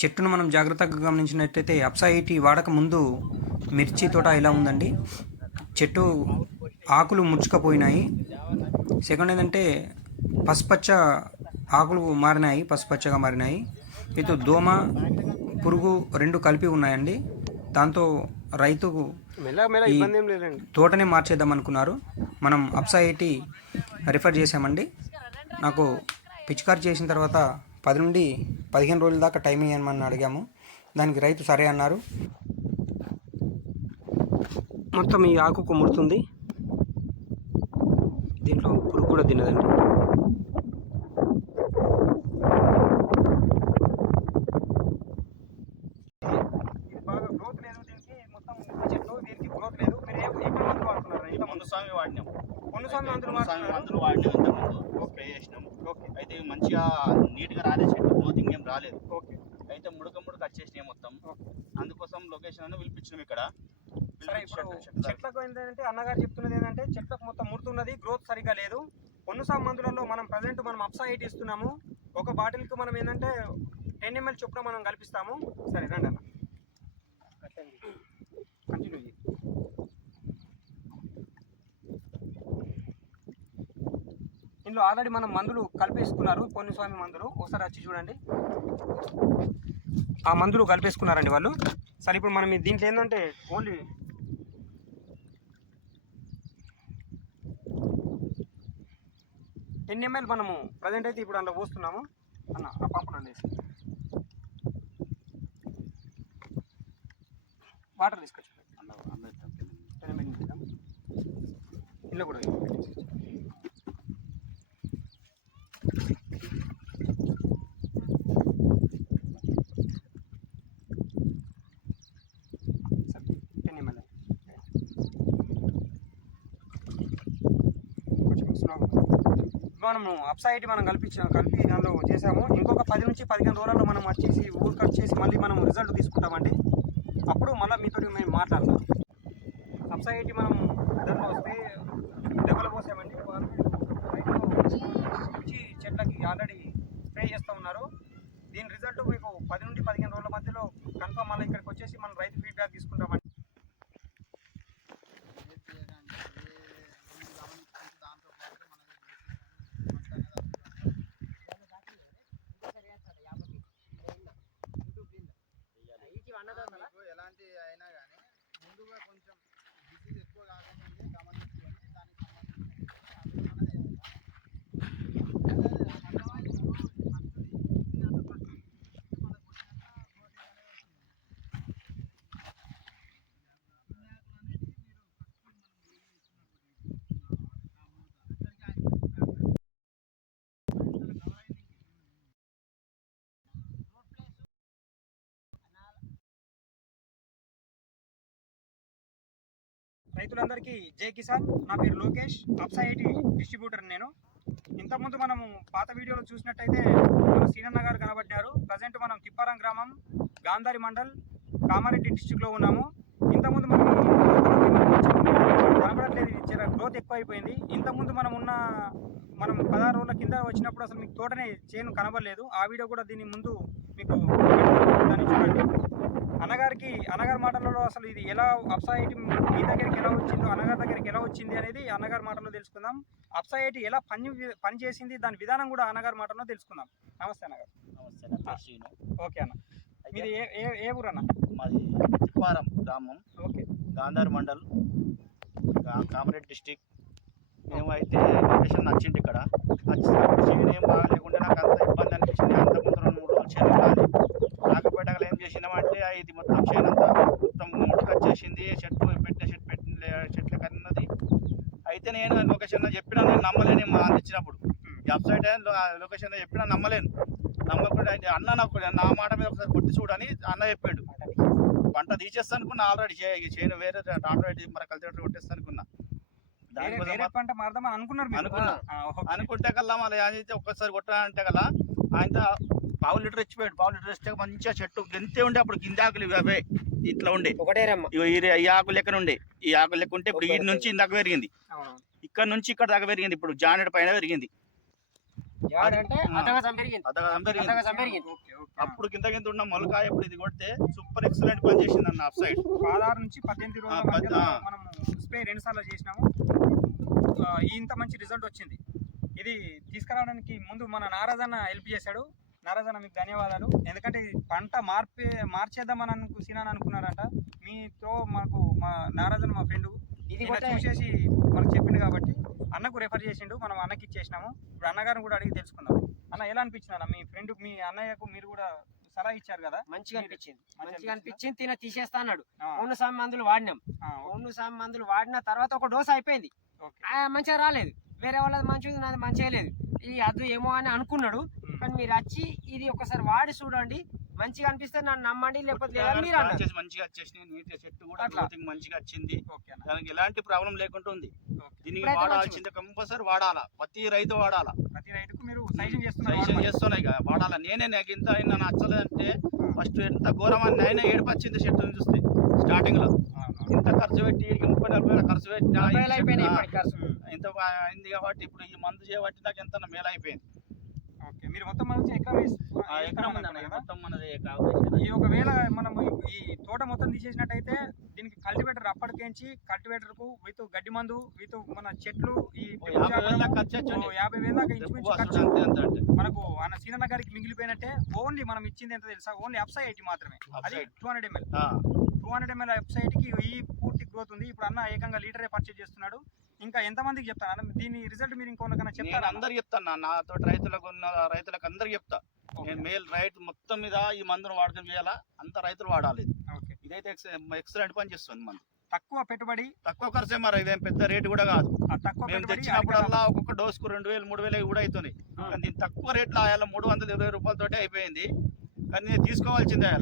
చెట్టును మనం జాగ్రత్తగా గమనించినట్టయితే అప్సాయిటీ వాడక ముందు మిర్చి తోట ఇలా ఉందండి? చెట్టు ఆకులు ముడుచుకపోయినాయి సెకండ్ ఏంటంటే పసుపచ్చ ఆకులు మారినాయి పసుపచ్చగా మారినాయి. ఇటు దోమ పురుగు రెండు కలిపి ఉన్నాయండి. దాంతో రైతుకు ఈ తోటనే మార్చేద్దాం అనుకున్నారు. మనం అప్సాయిటీ రిఫర్ చేసామండి నాకు పిచికారి చేసిన తర్వాత పది నుండి పదిహేను రోజుల దాకా టైం ఇవ్వమని అడిగాము. దానికి రైతు సరే అన్నారు. మొత్తం ఈ ఆకుకు ముడుతుంది దీంట్లో పురుగు కూడా తినదండి బాగా గ్రోత్ లేదు దీనికి మొత్తం చెట్లు దీనికి గ్రోత్ లేదు మీరు ఏ ఏ మందులు వాడుతున్నారు ఇంత ముందు స్వామి వాడినాం కొన్ని స్వామి మందులు మందులు వాడినాం ఇంతకుముందు. స్ప్రే చేసినాం. ఓకే. అయితే మంచిగా నీట్గా రాలేదు చెట్టు గ్రోతింగ్ ఏం రాలేదు. ఓకే. అయితే ముడక ముడక వచ్చేసినాయి మొత్తం. అందుకోసం లొకేషన్ అని పిలిపించినాం ఇక్కడ. సరే ఇప్పుడు చెట్లకు ఏంటంటే అన్నగారు చెప్తున్నది ఏంటంటే చెట్లకు మొత్తం ముడుతున్నది గ్రోత్ సరిగా లేదు. కొన్నిసార్లు మందులలో మనం ప్రజెంట్ మనం అప్సా ఎయిట్ ఇస్తున్నాము. ఒక బాటిల్కి మనం ఏంటంటే టెన్ ఎంఎల్ చొప్పున మనం కల్పిస్తాము. సరే రండి అన్న ఇందులో ఆల్రెడీ మనం మందులు కలిపేసుకున్నారు. కొన్ని స్వామి మందులు. ఒకసారి వచ్చి చూడండి. ఆ మందులు కలిపేసుకున్నారండి వాళ్ళు. సరే ఇప్పుడు మనం దీంట్లో ఏంటంటే ఓన్లీ టెన్ ఎంఎల్ మనము ప్రజెంట్ అయితే ఇప్పుడు అందులో పోస్తున్నాము. అన్న ఆ పంపనండి వాటర్ తీసుకొచ్చి టెన్ ఎంఎల్ నింపుదాం. ఇందులో కూడా పెట్టేసి. సరే టెన్ ఎంఎల్ కొంచెం స్లోగా మనం అప్సైడ్ మనం కల్పించాం కలిపి దానిలో చేసాము. ఇంకొక పది నుంచి పదిహేను రోజుల్లో మనం వచ్చేసి ఊరు కట్ చేసి మళ్ళీ మనం రిజల్ట్ తీసుకుంటామండి. అప్పుడు మళ్ళీ మీతో మేము మాట్లాడతాం. అప్సైడ్ మనం దాంట్లో స్ప్రే దెబ్బలు పోసామండి. వాళ్ళు చెట్లకి ఆల్రెడీ స్ప్రే చేస్తూ ఉన్నారు. దీని రిజల్ట్ మీకు పది నుండి పదిహేను రోజుల మధ్యలో కన్ఫర్మ్ మళ్ళీ ఇక్కడికి వచ్చేసి మనం రైతు ఫీడ్బ్యాక్ తీసుకుంటామండి. రైతులందరికీ జై కిసాన్. నా పేరు లోకేష్. అప్సైటీ డిస్ట్రిబ్యూటర్ నేను. ఇంతకుముందు మనము పాత వీడియోలో చూసినట్టయితే మన సీనన్న గారు కనబడ్డారు. ప్రజెంట్ మనం తిప్పారం గ్రామం గాంధారి మండల్ కామారెడ్డి డిస్టిక్లో ఉన్నాము. ఇంతకుముందు మనం కనబడట్లేదు ఇది గ్రోత్ ఎక్కువ అయిపోయింది ఇంతకుముందు మనం ఉన్న మనం పదహారు రోజుల కింద వచ్చినప్పుడు అసలు మీకు తోటనే చేను కనబడలేదు. ఆ వీడియో కూడా దీని ముందు మీకు దాన్ని చూడండి. అన్నగారికి అన్నగారి మాటలలో అసలు ఇది ఎలా అప్సైటీ మీ దగ్గరికి ఎలా వచ్చిందో అన్నగారి దగ్గరికి ఎలా వచ్చింది అనేది అన్నగారి మాటల్లో తెలుసుకుందాం. అప్సైటీ ఎలా పని పని చేసింది దాని విధానం కూడా అన్నగారి మాటల్లో తెలుసుకుందాం. నమస్తే అన్నగారు. నమస్తే. ఓకే అన్న. మీది ఏ ఏ ఏ ఊరు అన్న? మాది తిప్పారం గ్రామం. ఓకే. గాంధార్ మండల్. కా- కామారెడ్డి డిస్టిక్. మేము అయితే లొకేషన్ నచ్చింది ఇక్కడ. వచ్చినప్పుడు చేయడం బాగా లేకుండా నాకు అంత ఇబ్బంది అనిపించింది. అంత ముందు రాలి రాకపోయాక ఏం చేసినామంటే ఇది మొత్తం చేయనంతా మొత్తం ముడకొచ్చేసింది చెట్టు పెట్టిన చెట్టు పెట్టిన చెట్ల కన్నది. అయితే నేను లొకేషన్ చెప్పినా నేను నమ్మలేను. మా అందించినప్పుడు వెబ్సైట్ లొకేషన్ చెప్పినా నమ్మలేను. నమ్మకుండా అన్న నాకు నా మాట మీద ఒకసారి కొట్టి చూడని అన్న చెప్పాడు. పంట తీసేస్తా అనుకున్నా ఆల్రెడీ చేయను వేరే ఆల్రెడీ మరి కల్చర్ కొట్టేస్తా అనుకున్నా. అనుకున్నారు. అనుకుంటే కల్లా మళ్ళీ ఒక్కసారి కొట్టాలంటే కల్లా ఆయన పావు లీటర్ ఇచ్చిపోయాడు. పావు లీటర్ ఇస్తే మంచిగా చెట్టు గెంతే ఉండే. అప్పుడు గింజాకులు ఇవి అవే ఇట్లా ఉండే. ఒకటే ఈ ఈ ఆకు లెక్కన ఉండే. ఈ ఆకు లెక్క ఉంటే ఇప్పుడు ఈ నుంచి ఇందాక పెరిగింది. ఇక్కడ నుంచి ఇక్కడ దాకా పెరిగింది. ఇప్పుడు జానెడ్ పైన పెరిగింది. అప్పుడు కింద కింద ఉన్న మొలక ఇప్పుడు ఇది కొడితే సూపర్ ఎక్సలెంట్ పని చేసింది అన్న అప్ సైడ్. పదహారు నుంచి పద్దెనిమిది రోజుల. మనం స్ప్రే రెండు సార్లు చేసినాము. ఇంత మంచి రిజల్ట్ వచ్చింది. ఇది తీసుకురావడానికి ముందు మన నారాజన్న హెల్ప్ చేశాడు. నారాజన్న మీకు ధన్యవాదాలు. ఎందుకంటే ఈ పంట మార్పే మార్చేద్దామని అనుకు సినాన్ అనుకున్నారంట. మీతో మాకు మా నారాజన్న మా ఫ్రెండ్ ఇది కొట్టే చూసేసి మనకు చెప్పిండు కాబట్టి అన్నకు రెఫర్ చేసిండు మనం అన్నకి ఇచ్చేసినాము. ఇప్పుడు అన్నగారిని కూడా అడిగి తెలుసుకుందాం. అన్న ఎలా అనిపించింది అన్న? మీ ఫ్రెండ్ మీ అన్నయ్యకు మీరు కూడా సలహా ఇచ్చారు కదా? మంచిగా అనిపించింది. మంచిగా అనిపించిందా? తిన తీసేస్తా అన్నాడు. ఓను సామి మందులు వాడినాం. ఓను సామి మందులు వాడిన తర్వాత ఒక డోస్ అయిపోయింది. మంచిగా రాలేదు. వేరే వాళ్ళది మంచిగా ఉంది, నాది మంచిగా లేదు. ఇది అది ఏమో అని అనుకున్నాడు. కానీ మీరు వచ్చి ఇది ఒకసారి వాడి చూడండి. మంచిగా అనిపిస్తే నన్ను నమ్మండి లేకపోతే మీరు మంచిగా వచ్చేసి నీట్ చెట్టు కూడా. గ్రోతింగ్ మంచిగా వచ్చింది. దానికి ఎలాంటి ప్రాబ్లం లేకుండా ఉంది. దీనికి వాడాల్సిందే కంపల్సరీ వాడాలా? ప్రతి రైతు వాడాలా? ప్రతి రైతుకు మీరు వాడమని. చేస్తున్నాయి కదా వాడాలా? నేనే నాకు ఇంత అయినా నచ్చలేదంటే ఫస్ట్ ఎంత ఘోరమని నేనే ఏడుపచ్చింది చెట్టుని చూస్తే స్టార్టింగ్లో. ఇంత ఖర్చు పెట్టి ముప్పై నలభై వేల ఖర్చు పెట్టి. ఇంత అయింది కాబట్టి ఇప్పుడు ఈ మందు చేయబట్టి నాకు ఎంత మేలు అయిపోయింది ఓకే మీరు మొత్తం మంచి ఎకరం ఎకరం? మొత్తం మనది. ఈ ఒకవేళ మనం ఈ- తోట మొత్తం తీసేసినట్టయితే దీనికి కల్టివేటర్ అప్పటికేంచి కల్టివేటర్కు విత్ గడ్డి మందు విత్ మన చెట్లు ఈ యాభై వేల దాకా ఖర్చు ఇంచుమించు. మనకు మన సీనన్న గారికి మిగిలిపోయినట్టే ఓన్లీ మనం ఇచ్చింది ఎంత తెలుసా ఓన్లీ అప్సై ఎయిటీ మాత్రమే అది. Two hundred ML two hundred ML వెబ్సైట్కి ఈ పూర్తి గ్రోత్ ఉంది ఇప్పుడు అన్న ఏకంగా లీటరే పర్చేజ్ చేస్తున్నాడు ఇంకా ఎంత మందికి చెప్తాను దీని రిజల్ట్ మీరు ఇంకొకరికైనా నేను చెప్తారా? అందరికి చెప్తాను నాతో రైతులకు ఉన్న రైతులకు అందరికి చెప్తా. నేను మేల్ రైతు మొత్తం మీద ఈ మందును వాడకం చేయాలా? అంత రైతులు వాడాలి. ఇదైతే ఎక్సలెంట్ పని చేస్తుంది మందు. తక్కువ పెట్టుబడి? తక్కువ ఖర్చే మరి ఇదేం పెద్ద రేటు కూడా కాదు. మేము తెచ్చినప్పుడల్లా ఒక్కొక్క డోస్కు రెండు వేలు మూడు వేలు కూడా అవుతున్నాయి. కానీ దీని తక్కువ రేట్లో ఆయాల? మూడు వందల ఇరవై రూపాయలతోటే అయిపోయింది. కానీ నేను తీసుకోవాల్సిందే